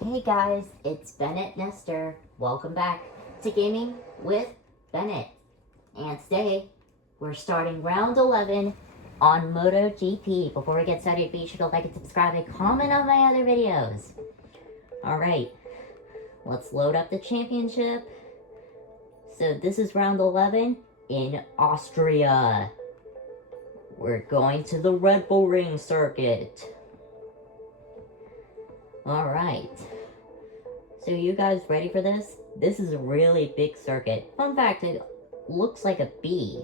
Hey guys, it's Bennett Nestor. Welcome back to Gaming with Bennett. And today, we're starting round 11 on MotoGP. Before we get started, be sure to like and subscribe and comment on my other videos. Alright, let's load up the championship. So this is round 11 in Austria. We're going to the Red Bull Ring circuit. Alright. So you guys ready for this? This is a really big circuit. Fun fact, it looks like a bee.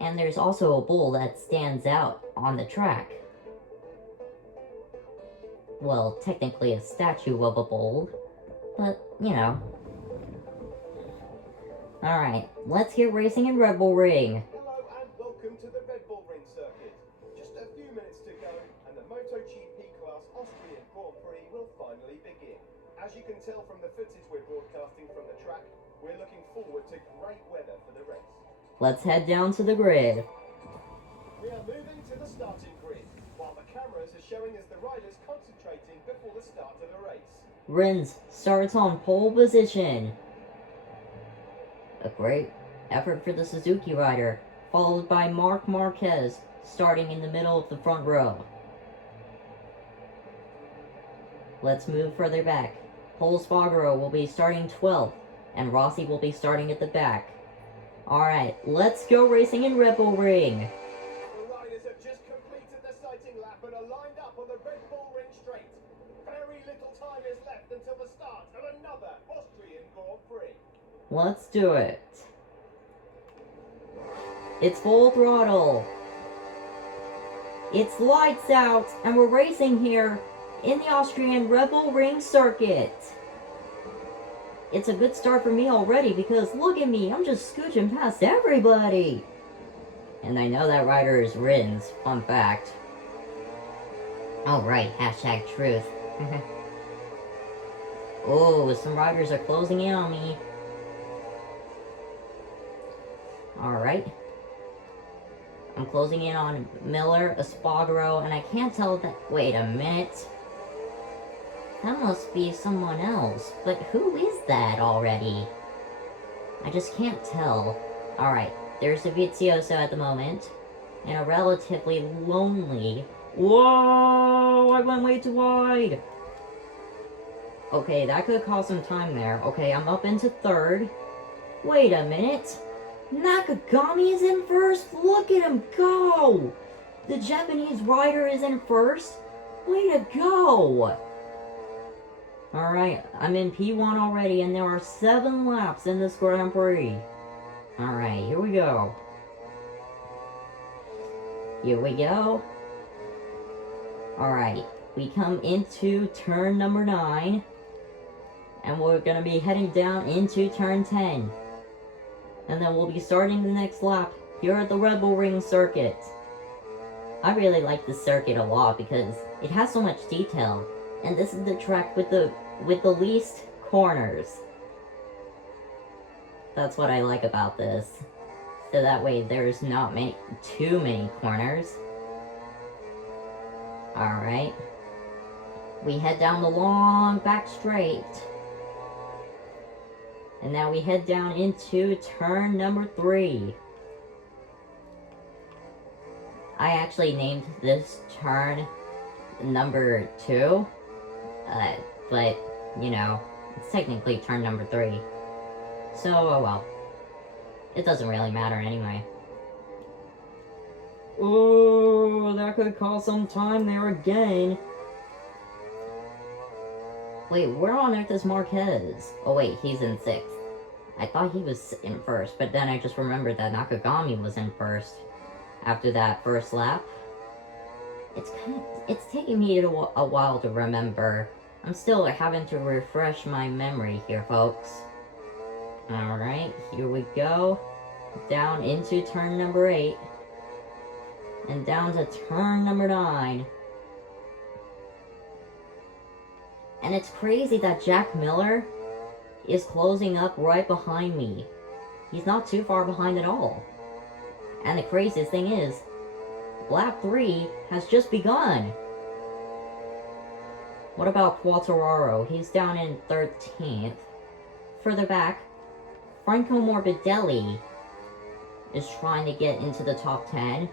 And there's also a bull that stands out on the track. Well, technically a statue of a bull, but, you know. Alright, let's get racing in Red Bull Ring. Hello and welcome to the Red Bull Ring circuit. Just a few minutes to go and the MotoGP class Austrian Grand Prix will finally begin. As you can tell from the footage we're broadcasting from the track, we're looking forward to great weather for the race. Let's head down to the grid. We are moving to the starting grid, while the cameras are showing us the riders concentrating before the start of the race. Rins starts on pole position. A great effort for the Suzuki rider, followed by Marc Marquez, starting in the middle of the front row. Let's move further back. Pol Espargaro will be starting 12th, and Rossi will be starting at the back. Alright, let's go racing in Red Bull Ring. The riders have just completed the sighting lap and are lined up on the Red Bull Ring straight. Very little time is left until the start of another Austrian Grand Prix. Let's do it. It's full throttle. It's lights out, and we're racing here in the Austrian Red Bull Ring circuit. It's a good start for me already because look at me, I'm just scooching past everybody. And I know that rider is Rins, fun fact. Alright, hashtag truth. Oh, some riders are closing in on me. Alright. I'm closing in on Miller, Espargaro, and I can't tell that... Wait a minute. That must be someone else. But who is that already? I just can't tell. Alright, there's a Vizioso at the moment. And a relatively lonely... Whoa! I went way too wide! Okay, that could cause some time there. Okay, I'm up into third. Wait a minute. Nakagami is in first? Look at him go! The Japanese rider is in first? Way to go! Alright, I'm in P1 already, and there are 7 laps in this Grand Prix. Alright, here we go. Here we go. Alright, we come into turn number 9. And we're gonna be heading down into turn 10. And then we'll be starting the next lap here at the Red Bull Ring circuit. I really like this circuit a lot because it has so much detail. And this is the track with the least corners. That's what I like about this. So that way there's not too many corners. Alright. We head down the long back straight. And now we head down into turn number 3. I actually named this turn number 2. But, you know, it's technically turn number 3. So, oh well. It doesn't really matter anyway. Oh, that could cause some time there again. Wait, where on earth is Marquez? Oh wait, he's in 6th. I thought he was in 1st, but then I just remembered that Nakagami was in 1st after that first lap. It's taking me a while to remember. I'm still having to refresh my memory here, folks. Alright, here we go. Down into turn number 8. And down to turn number 9. And it's crazy that Jack Miller is closing up right behind me. He's not too far behind at all. And the craziest thing is, lap 3 has just begun. What about Quartararo? He's down in 13th. Further back, Franco Morbidelli is trying to get into the top 10.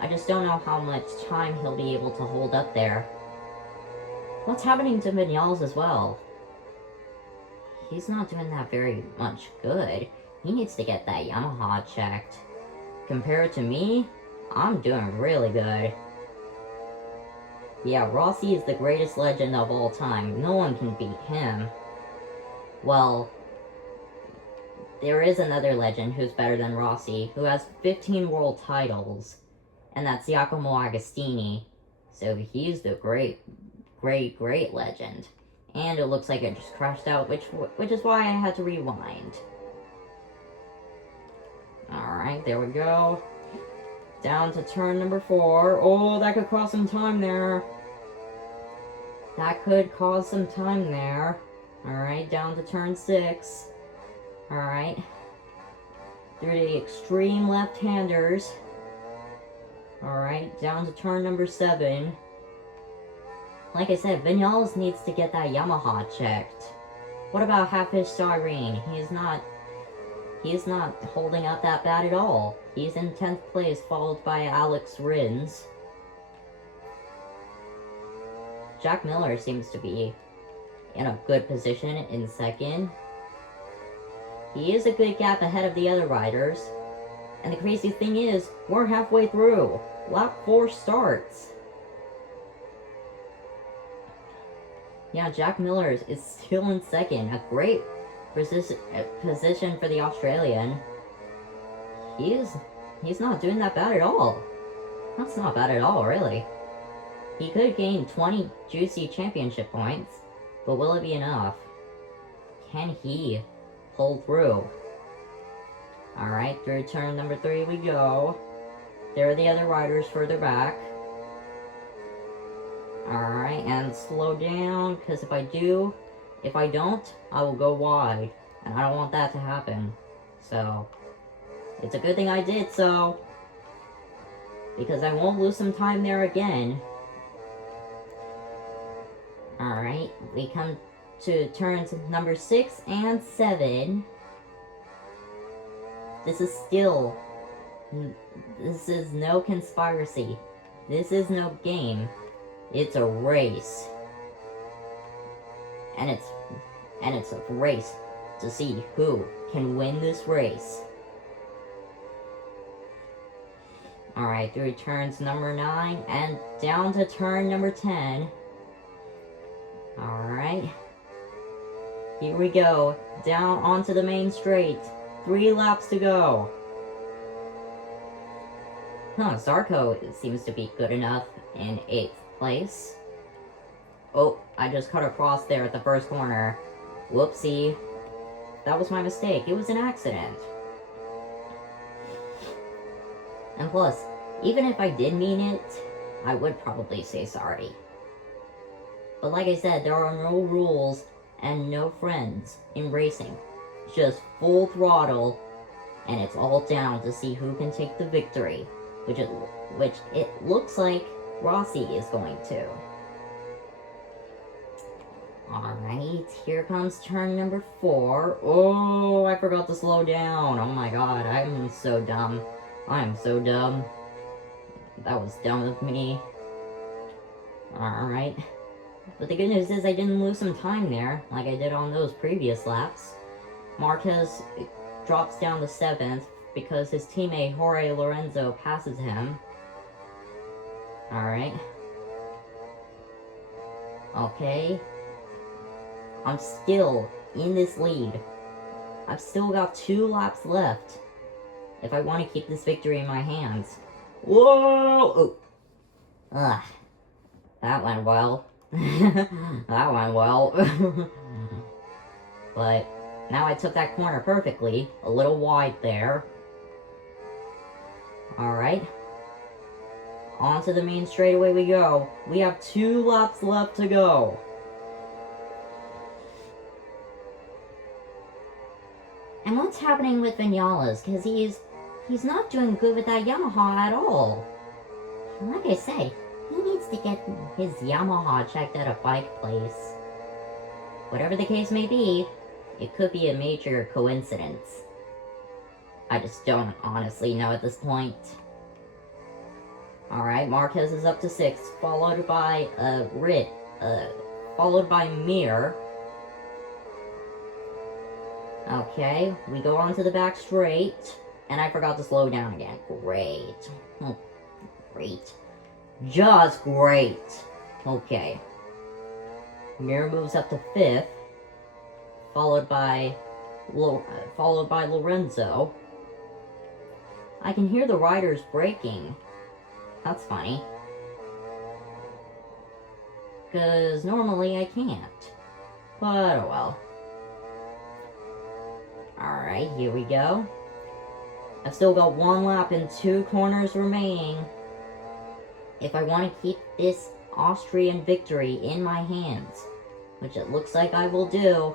I just don't know how much time he'll be able to hold up there. What's happening to Vinales as well? He's not doing that very much good. He needs to get that Yamaha checked. Compared to me, I'm doing really good. Yeah, Rossi is the greatest legend of all time. No one can beat him. Well, there is another legend who's better than Rossi, who has 15 world titles, and that's Giacomo Agostini. So he's the great legend. And it looks like it just crashed out, which is why I had to rewind. Alright, there we go. Down to turn number 4. Oh, that could cause some time there. That could cause some time there. Alright, down to turn 6. Alright. Through the extreme left-handers. Alright, down to turn number 7. Like I said, Vinales needs to get that Yamaha checked. What about Hafiz Styrene? He's not holding up that bad at all. He's in 10th place, followed by Alex Rins. Jack Miller seems to be in a good position in 2nd. He is a good gap ahead of the other riders. And the crazy thing is, we're halfway through. Lap 4 starts. Yeah, Jack Miller is still in 2nd. A great position for the Australian. He's not doing that bad at all. That's not bad at all, really. He could gain 20 juicy championship points, but will it be enough? Can he pull through? Alright, through turn number 3 we go. There are the other riders further back. Alright, and slow down, because if I don't, I will go wide. And I don't want that to happen. So, it's a good thing I did so. Because I won't lose some time there again. Alright, we come to turns number 6 and 7. This is no conspiracy. This is no game. It's a race. And it's a race to see who can win this race. Alright, through turns number 9 and down to turn number 10. Alright. Here we go. Down onto the main straight. 3 laps to go. Zarco seems to be good enough in 8th place. Oh, I just cut across there at the first corner. Whoopsie. That was my mistake. It was an accident. And plus, even if I did mean it, I would probably say sorry. But like I said, there are no rules and no friends in racing. Just full throttle, and it's all down to see who can take the victory, which it looks like Rossi is going to. Alright, here comes turn number 4. Oh, I forgot to slow down. Oh my god, I'm so dumb. I am so dumb. That was dumb of me. Alright. But the good news is I didn't lose some time there, like I did on those previous laps. Marquez drops down to 7th because his teammate Jorge Lorenzo passes him. Alright. Okay. I'm still in this lead. I've still got 2 laps left if I want to keep this victory in my hands. Whoa! Oh. Ugh. That went well. That went well. But now I took that corner perfectly. A little wide there. Alright. Onto the main straightaway we go. We have 2 laps left to go. And what's happening with Vinales? Because he's not doing good with that Yamaha at all. And like I say, he needs to get his Yamaha checked at a bike place. Whatever the case may be, it could be a major coincidence. I just don't honestly know at this point. Alright, Marquez is up to 6, followed by followed by Mir. Okay, we go on to the back straight, and I forgot to slow down again. Great. Oh, great. Just great. Okay. Mir moves up to 5th, followed by Lorenzo. I can hear the riders braking. That's funny. Because normally I can't. But oh well. Alright, here we go. I've still got 1 lap and 2 corners remaining. If I want to keep this Austrian victory in my hands, which it looks like I will do,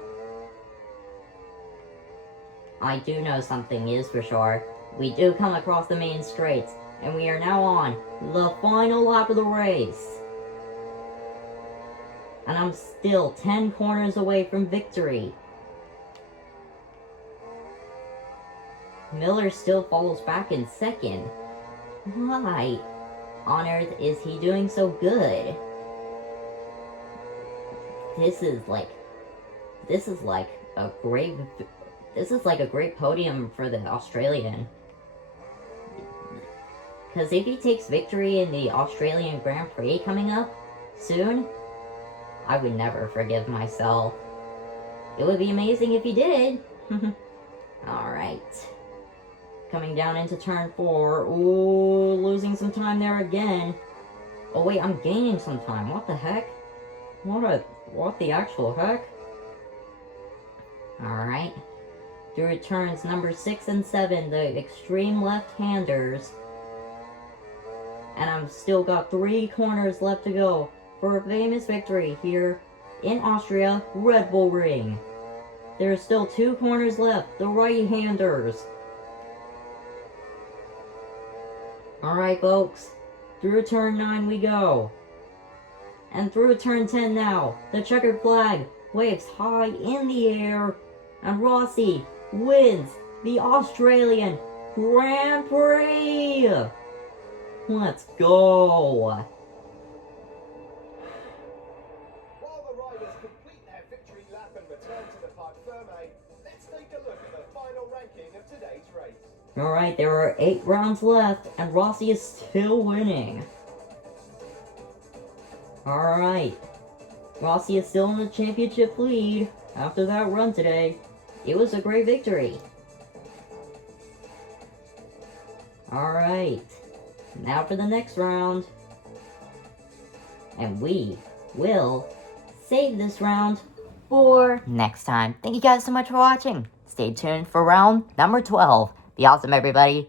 I do know something is for sure. We do come across the main straights, and we are now on the final lap of the race. And I'm still 10 corners away from victory. Miller still follows back in 2nd. Why on earth is he doing so good? This is like a great podium for the Australian. Because if he takes victory in the Australian Grand Prix coming up soon, I would never forgive myself. It would be amazing if he did. Alright. Coming down into turn 4. Ooh, losing some time there again. Oh wait, I'm gaining some time. What the heck? What the actual heck? Alright. Through turns number 6 and 7, the extreme left-handers. And I've still got 3 corners left to go for a famous victory here in Austria, Red Bull Ring. There's still 2 corners left, the right-handers. Alright folks, through turn 9 we go. And through turn 10 now, the checkered flag waves high in the air, and Rossi wins the Australian Grand Prix! Let's go! While the riders complete their victory lap and return to the Parc Ferme, let's take a look at the final ranking of today's race. Alright, there are 8 rounds left, and Rossi is still winning. Alright. Rossi is still in the championship lead after that run today. It was a great victory. Alright. Now for the next round. And we will save this round for next time. Thank you guys so much for watching. Stay tuned for round number 12. Be awesome, everybody.